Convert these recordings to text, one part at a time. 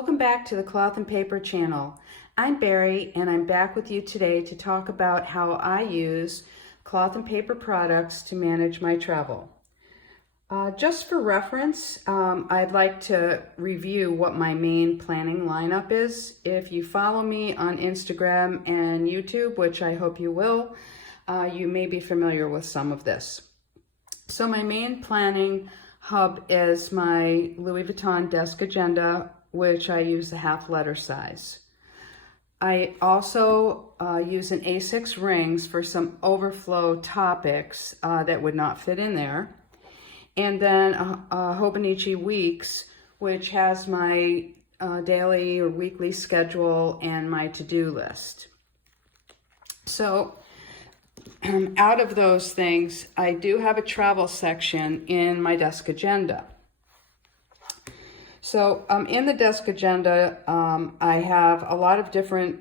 Welcome back to the Cloth and Paper channel. I'm Barry and I'm back with you today to talk about how I use cloth and paper products to manage my travel. Just for reference, I'd like to review what my main planning lineup is. If you follow me on Instagram and YouTube, which I hope you will, you may be familiar with some of this. So my main planning hub is my Louis Vuitton desk agenda, which I use the half letter size. I also use an A6 rings for some overflow topics that would not fit in there. And then Hobonichi Weeks, which has my daily or weekly schedule and my to-do list. So out of those things, I do have a travel section in my desk agenda. So in the desk agenda, I have a lot of different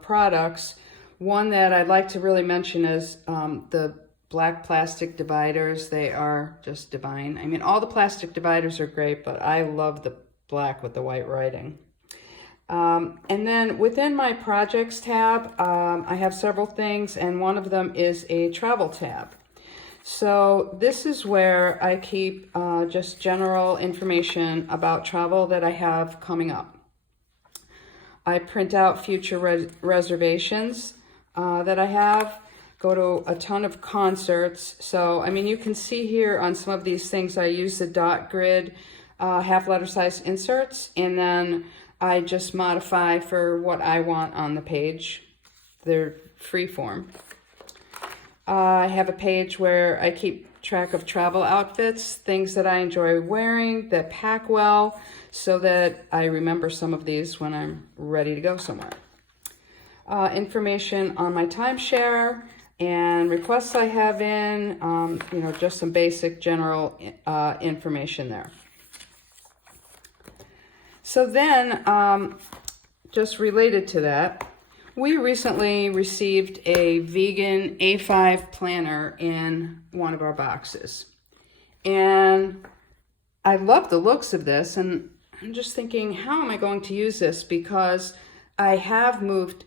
products. One that I'd like to really mention is the black plastic dividers. They are just divine. I mean, all the plastic dividers are great, but I love the black with the white writing. And then within my projects tab, I have several things, and one of them is a travel tab. So this is where I keep just general information about travel that I have coming up. I print out future reservations that I have, go to a ton of concerts. So, I mean, you can see here on some of these things, I use the dot grid half letter size inserts, and then I just modify for what I want on the page. They're free form. I have a page where I keep track of travel outfits, things that I enjoy wearing, that pack well, so that I remember some of these when I'm ready to go somewhere. Information on my timeshare and requests I have in, just some basic general information there. So then, just related to that, we recently received a vegan A5 planner in one of our boxes. And I love the looks of this, and I'm just thinking, how am I going to use this? Because I have moved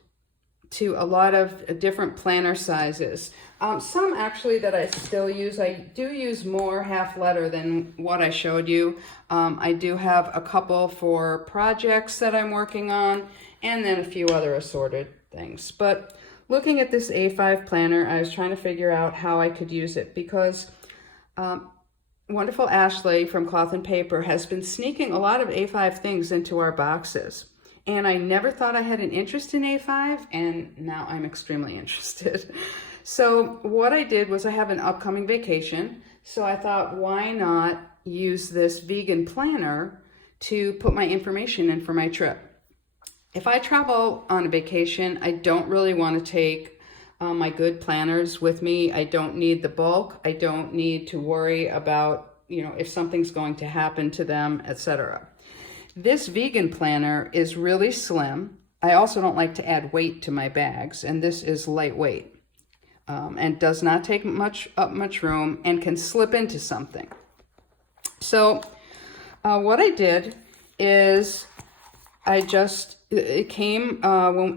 to a lot of different planner sizes. Some actually that I still use. I do use more half letter than what I showed you. I do have a couple for projects that I'm working on, and then a few other assorted things. But looking at this A5 planner, I was trying to figure out how I could use it, because wonderful Ashley from Cloth and Paper has been sneaking a lot of A5 things into our boxes. And I never thought I had an interest in A5, and now I'm extremely interested. So what I did was, I have an upcoming vacation, so I thought, why not use this vegan planner to put my information in for my trip? If I travel on a vacation, I don't really want to take my good planners with me. I don't need the bulk. I don't need to worry about, if something's going to happen to them, etc. This vegan planner is really slim. I also don't like to add weight to my bags, and this is lightweight and does not take much room and can slip into something. So what I did is it came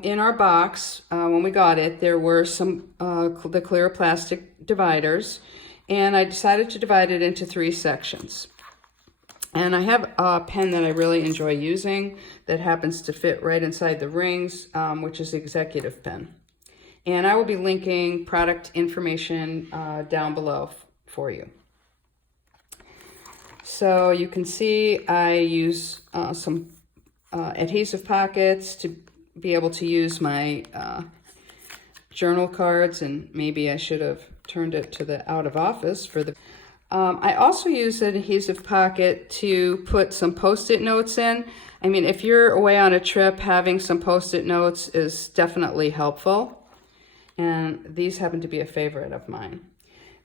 in our box when we got it. There were some the clear plastic dividers, and I decided to divide it into 3 sections. And I have a pen that I really enjoy using that happens to fit right inside the rings, which is the Executive pen. And I will be linking product information down below for you. So you can see I use some adhesive pockets to be able to use my journal cards, and maybe I should have turned it to the out of office for the... I also use an adhesive pocket to put some Postit notes in. I mean, if you're away on a trip, having some Postit notes is definitely helpful. And these happen to be a favorite of mine.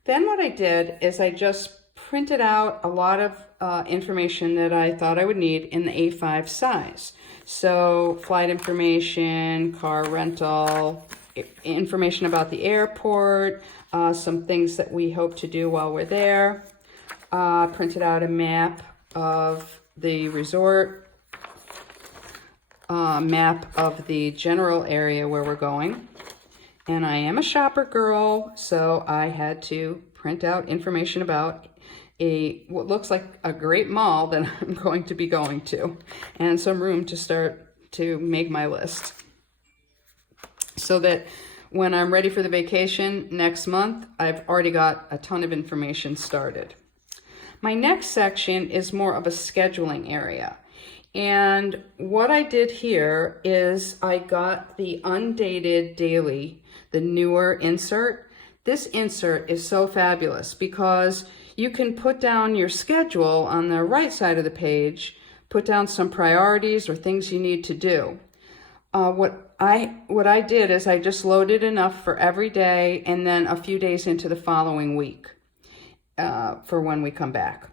Then what I did is I just printed out a lot of information that I thought I would need in the A5 size. So flight information, car rental, information about the airport, some things that we hope to do while we're there. Printed out a map of the resort, map of the general area where we're going. And I am a shopper girl, so I had to print out information about what looks like a great mall that I'm going to be going to, and some room to start to make my list, so that when I'm ready for the vacation next month, I've already got a ton of information started. My next section is more of a scheduling area. And what I did here is I got the undated daily, the newer insert. This insert is so fabulous because you can put down your schedule on the right side of the page, put down some priorities or things you need to do. What I did is I just loaded enough for every day and then a few days into the following week for when we come back.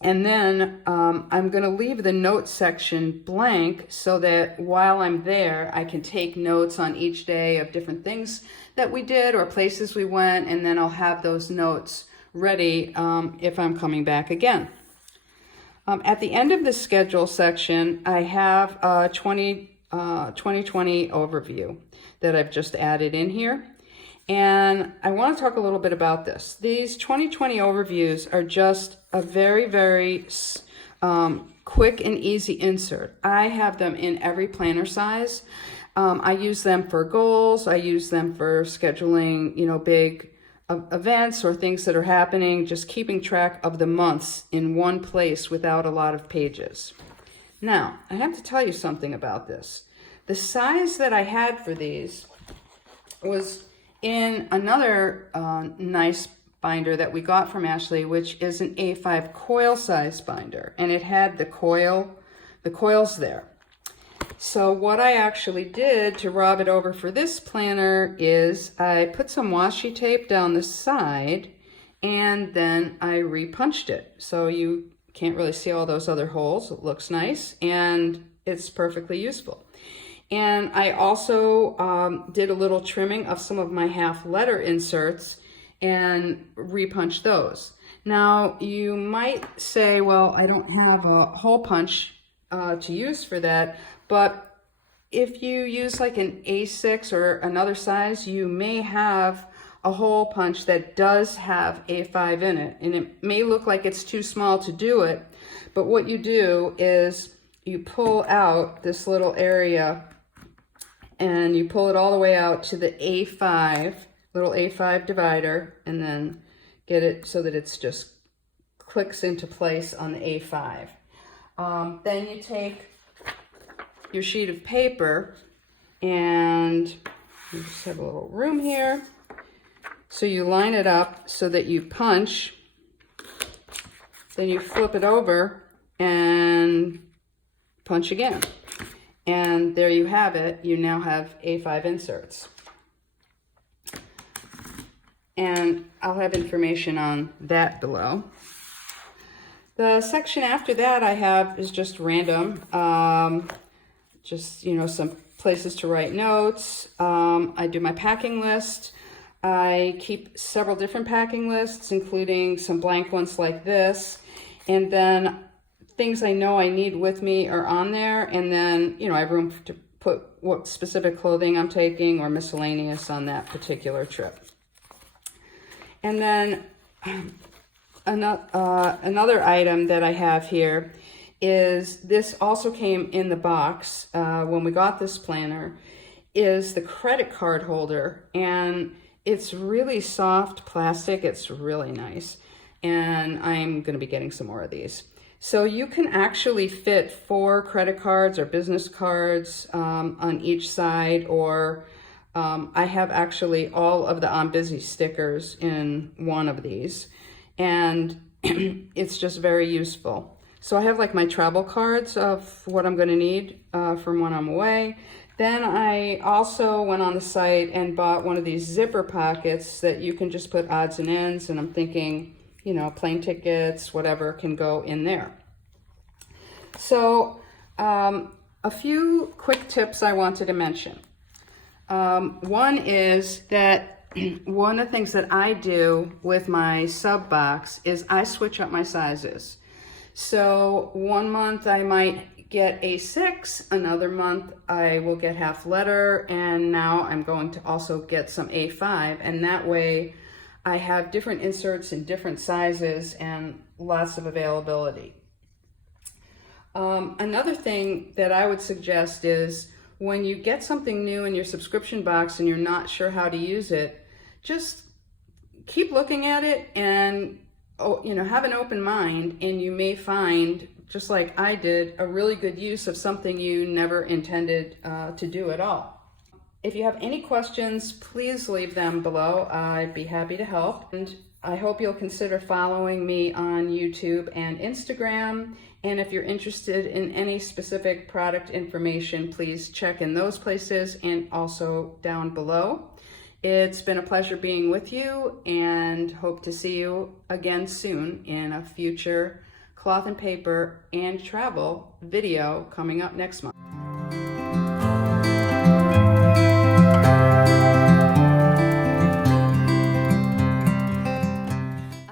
And then I'm going to leave the notes section blank so that while I'm there, I can take notes on each day of different things that we did or places we went, and then I'll have those notes ready if I'm coming back again. At the end of the schedule section, I have a 2020 overview that I've just added in here. And I want to talk a little bit about this. These 2020 overviews are just a very, very quick and easy insert. I have them in every planner size. I use them for goals. I use them for scheduling, big events or things that are happening, just keeping track of the months in one place without a lot of pages. Now, I have to tell you something about this. The size that I had for these was in another nice binder that we got from Ashley, which is an A5 coil size binder, and it had the coils there. So what I actually did to rob it over for this planner is I put some washi tape down the side and then I repunched it. So you can't really see all those other holes. It looks nice and it's perfectly useful. And I also did a little trimming of some of my half letter inserts and repunched those. Now you might say, well, I don't have a hole punch to use for that, but if you use like an A6 or another size, you may have a hole punch that does have A5 in it, and it may look like it's too small to do it, but what you do is you pull out this little area and you pull it all the way out to the A5, little A5 divider, and then get it so that it's just clicks into place on the A5. Then you take your sheet of paper and you just have a little room here. So you line it up so that you punch, then you flip it over and punch again. And there you have it. You now have A5 inserts. And I'll have information on that below. The section after that I have is just random. Just, some places to write notes. I do my packing list. I keep several different packing lists, including some blank ones like this. And then things I know I need with me are on there. And then, I have room to put what specific clothing I'm taking or miscellaneous on that particular trip. And then another item that I have here is, this also came in the box when we got this planner, is the credit card holder. And it's really soft plastic. It's really nice. And I'm going to be getting some more of these. So you can actually fit 4 credit cards or business cards on each side, or I have actually all of the I'm Busy stickers in one of these. And it's just very useful. So I have like my travel cards of what I'm going to need from when I'm away. Then I also went on the site and bought one of these zipper pockets that you can just put odds and ends, and I'm thinking, plane tickets, whatever can go in there. So a few quick tips I wanted to mention. One is that one of the things that I do with my sub box is I switch up my sizes. So one month I might get A6, another month I will get half letter, and now I'm going to also get some A5, and that way I have different inserts in different sizes and lots of availability. Another thing that I would suggest is when you get something new in your subscription box and you're not sure how to use it, just keep looking at it and have an open mind, and you may find, just like I did, a really good use of something you never intended to do at all. If you have any questions, please leave them below. I'd be happy to help. And I hope you'll consider following me on YouTube and Instagram. And if you're interested in any specific product information, please check in those places and also down below. It's been a pleasure being with you, and hope to see you again soon in a future cloth and paper and travel video coming up next month.